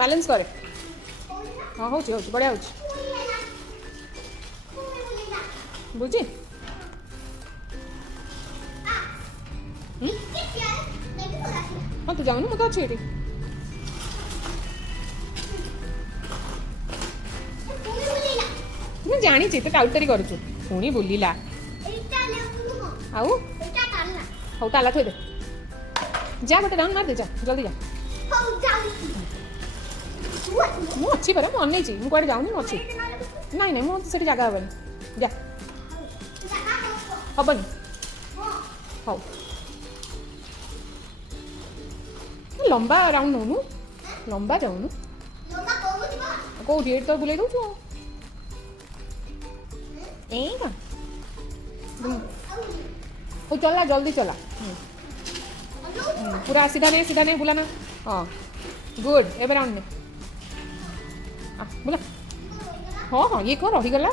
Balance କରେ। ହଁ ହେଉଛି ହେଉଛି ବଢ଼ିଆ ହେଉଛି। ବୁଝି ହଁ ତୁ ଯାଉନୁ ମୁଁ ତ ଅଛି ଏଠି। ମୁଁ ଜାଣିଛି ତୁ ଟାଉଟରି କରୁଛୁ। ପୁଣି ବୁଲିଲା ଆଉ ହଉ ତାଲା ଥୋଇଦେ। ଯା ଗୋଟେ ରାଉଣ୍ଡ ମାରିଦେ ଯା ଜଲ୍ଦି ଯା। ମୁଁ ଅଛି ପରା ମୁଁ ଅନେଇଛି ମୁଁ କୁଆଡ଼େ ଯାଉନି ମୁଁ ଅଛି। ନାଇଁ ନାଇଁ ମୁଁ ସେଠି ଜାଗା ହେବନି ଯା ହବନି ହଉ ଲମ୍ବା ରାଉଣ୍ଡ ନେଉନୁ ଲମ୍ବା ଯାଉନୁ କେଉଁଠି ଏଇଠି ତ ବୁଲେଇ ଦେଉଛୁ ଏଇଟା ହଉ ଚଲା ଜଲ୍ଦି ଚଲା पूरा सीधा नहीं बुलाना। हाँ गुड एवं राउंड में बुला हाँ हाँ ये कौन रहीगला